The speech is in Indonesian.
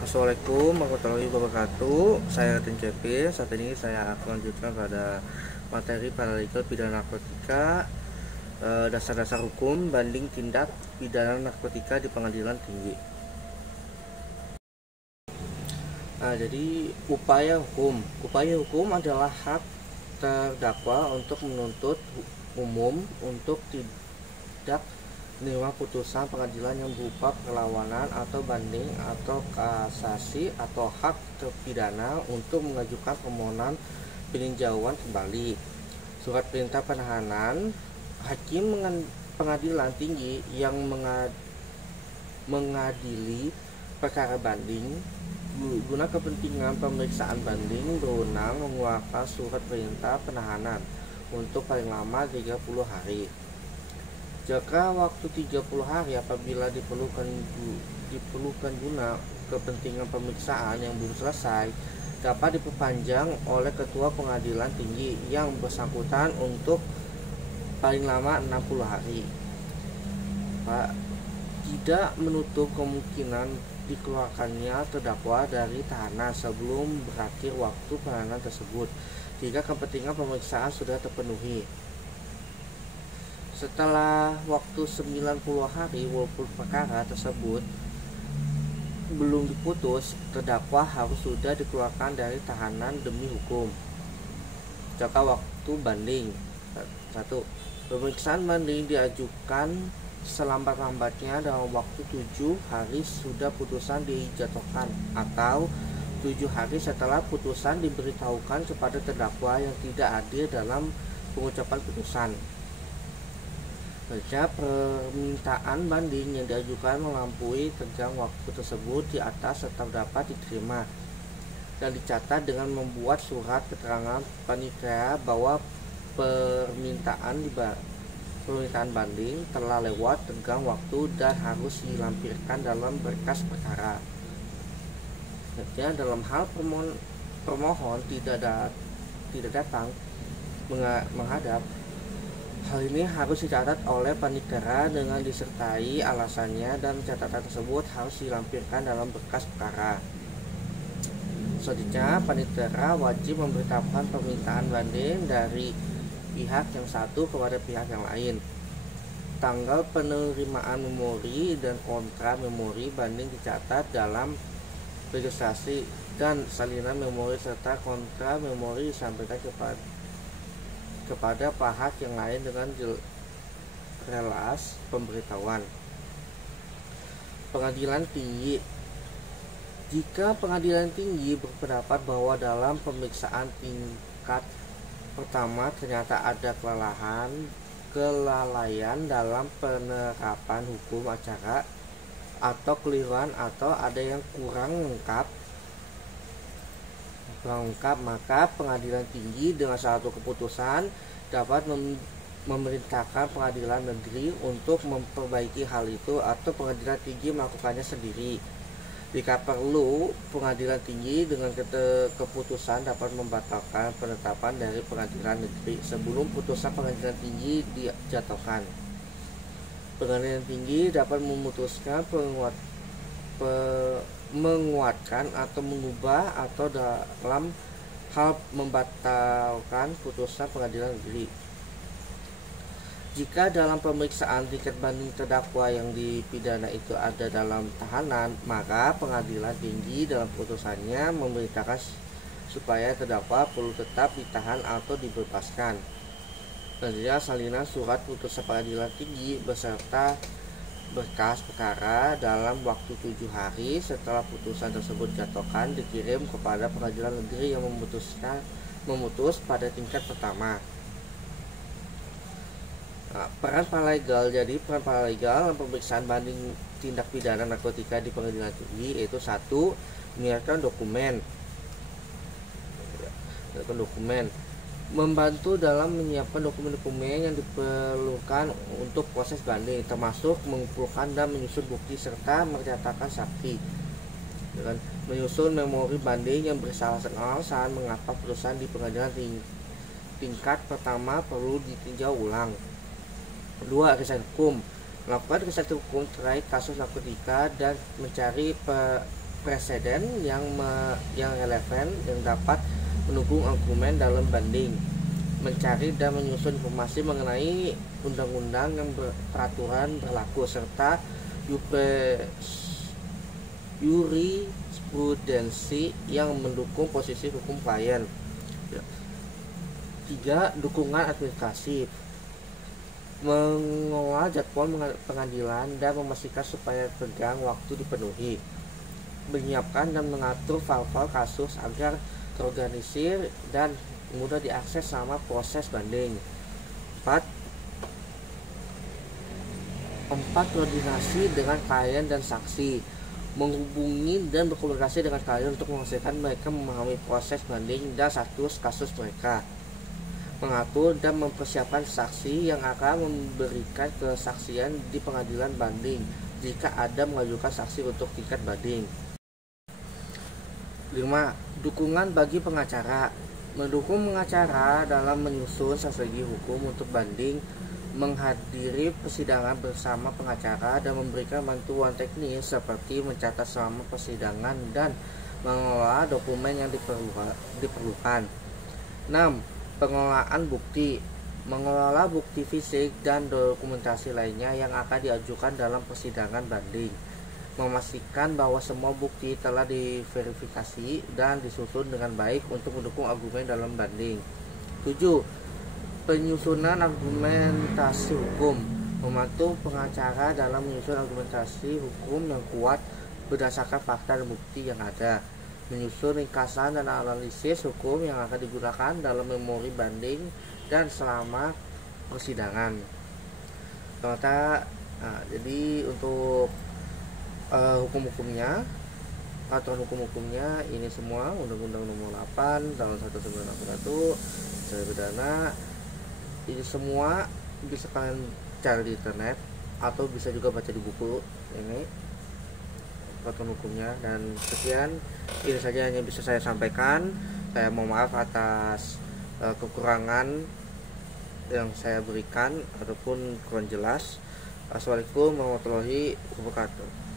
Assalamualaikum warahmatullahi wabarakatuh. Saya Raden CP. Saat ini saya akan melanjutkan pada materi paralegal pidana narkotika, dasar-dasar hukum banding tindak pidana narkotika di pengadilan tinggi. Jadi upaya hukum adalah hak terdakwa untuk menuntut umum untuk tidak menerima putusan pengadilan yang berupa perlawanan atau banding atau kasasi, atau hak terpidana untuk mengajukan permohonan peninjauan kembali surat perintah penahanan. Hakim pengadilan tinggi yang mengadili perkara banding guna kepentingan pemeriksaan banding berwenang mengeluarkan surat perintah penahanan untuk paling lama 30 hari. Jangka waktu 30 hari apabila diperlukan guna kepentingan pemeriksaan yang belum selesai dapat diperpanjang oleh ketua pengadilan tinggi yang bersangkutan untuk paling lama 60 hari. Tidak menutup kemungkinan dikeluarkannya terdakwa dari tahanan sebelum berakhir waktu penahanan tersebut jika kepentingan pemeriksaan sudah terpenuhi. Setelah waktu 90 hari walaupun perkara tersebut belum diputus, terdakwa harus sudah dikeluarkan dari tahanan demi hukum. Jangka waktu banding: 1. Pemeriksaan banding diajukan selambat-lambatnya dalam waktu 7 hari sudah putusan dijatuhkan atau 7 hari setelah putusan diberitahukan kepada terdakwa yang tidak hadir dalam pengucapan putusan. Jika permintaan banding yang diajukan melampaui tenggang waktu tersebut di atas tetap dapat diterima dan dicatat dengan membuat surat keterangan panitia bahwa permintaan banding telah lewat tenggang waktu dan harus dilampirkan dalam berkas perkara. Dalam hal permohon tidak datang menghadap, hal ini harus dicatat oleh panitera dengan disertai alasannya dan catatan tersebut harus dilampirkan dalam berkas perkara. Selanjutnya, panitera wajib memberitahukan permintaan banding dari pihak yang satu kepada pihak yang lain, tanggal penerimaan memori dan kontra memori banding dicatat dalam registrasi, dan salinan memori serta kontra memori disampaikan kepada pihak yang lain dengan jelas pemberitahuan. Pengadilan tinggi: jika pengadilan tinggi berpendapat bahwa dalam pemeriksaan tingkat pertama ternyata ada kelalaian dalam penerapan hukum acara atau keliruan atau ada yang kurang lengkap, maka pengadilan tinggi dengan satu keputusan dapat memerintahkan pengadilan negeri untuk memperbaiki hal itu atau pengadilan tinggi melakukannya sendiri. Jika perlu, pengadilan tinggi dengan keputusan dapat membatalkan penetapan dari pengadilan negeri sebelum putusan pengadilan tinggi dijatuhkan. Pengadilan tinggi dapat memutuskan menguatkan atau mengubah atau dalam hal membatalkan putusan pengadilan negeri. Jika dalam pemeriksaan tingkat banding terdakwa yang dipidana itu ada dalam tahanan, maka pengadilan tinggi dalam putusannya memerintahkan supaya terdakwa perlu tetap ditahan atau dibebaskan. Selanjutnya, salinan surat putusan pengadilan tinggi beserta berkas perkara dalam waktu 7 hari setelah putusan tersebut dijatuhkan dikirim kepada pengadilan negeri yang memutus pada tingkat pertama. Peran paralegal. Jadi peran paralegal dalam pemeriksaan banding tindak pidana narkotika di pengadilan tinggi yaitu: 1. Menyiapkan dokumen, membantu dalam menyiapkan dokumen-dokumen yang diperlukan untuk proses banding, termasuk mengumpulkan dan menyusun bukti serta mencatatkan saksi, menyusun memori banding yang beralasan mengapa putusan di pengadilan tingkat pertama perlu ditinjau ulang. 2. Riset hukum, melakukan riset hukum terkait kasus narkotika dan mencari preseden yang relevan yang dapat mendukung argumen dalam banding, mencari dan menyusun informasi mengenai undang-undang yang peraturan berlaku, serta jurisprudensi yang mendukung posisi hukum klien. 3. Dukungan administratif, mengelola jadwal pengadilan dan memastikan supaya tenggang waktu dipenuhi, menyiapkan dan mengatur file-file kasus agar terorganisir dan mudah diakses selama proses banding. 4. Koordinasi dengan klien dan saksi, menghubungi dan berkomunikasi dengan klien untuk memastikan mereka memahami proses banding dan status kasus mereka, mengatur dan mempersiapkan saksi yang akan memberikan kesaksian di pengadilan banding jika ada mengajukan saksi untuk tingkat banding. 5. Dukungan bagi pengacara, mendukung pengacara dalam menyusun strategi hukum untuk banding, menghadiri persidangan bersama pengacara dan memberikan bantuan teknis seperti mencatat selama persidangan dan mengelola dokumen yang diperlukan. 6. Pengelolaan bukti, mengelola bukti fisik dan dokumentasi lainnya yang akan diajukan dalam persidangan banding, memastikan bahwa semua bukti telah diverifikasi dan disusun dengan baik untuk mendukung argumen dalam banding. 7. Penyusunan argumentasi hukum, membantu pengacara dalam menyusun argumentasi hukum yang kuat berdasarkan fakta dan bukti yang ada, menyusun ringkasan dan analisis hukum yang akan digunakan dalam memori banding dan selama persidangan. Jadi untuk hukum-hukumnya, aturan hukum-hukumnya ini semua Undang-Undang Nomor 8 Tahun 1981 Acara Pidana. Ini semua bisa kalian cari di internet atau bisa juga baca di buku ini aturan hukumnya. Dan sekian, ini saja yang bisa saya sampaikan. Saya mohon maaf atas kekurangan yang saya berikan ataupun kurang jelas. Assalamualaikum warahmatullahi wabarakatuh.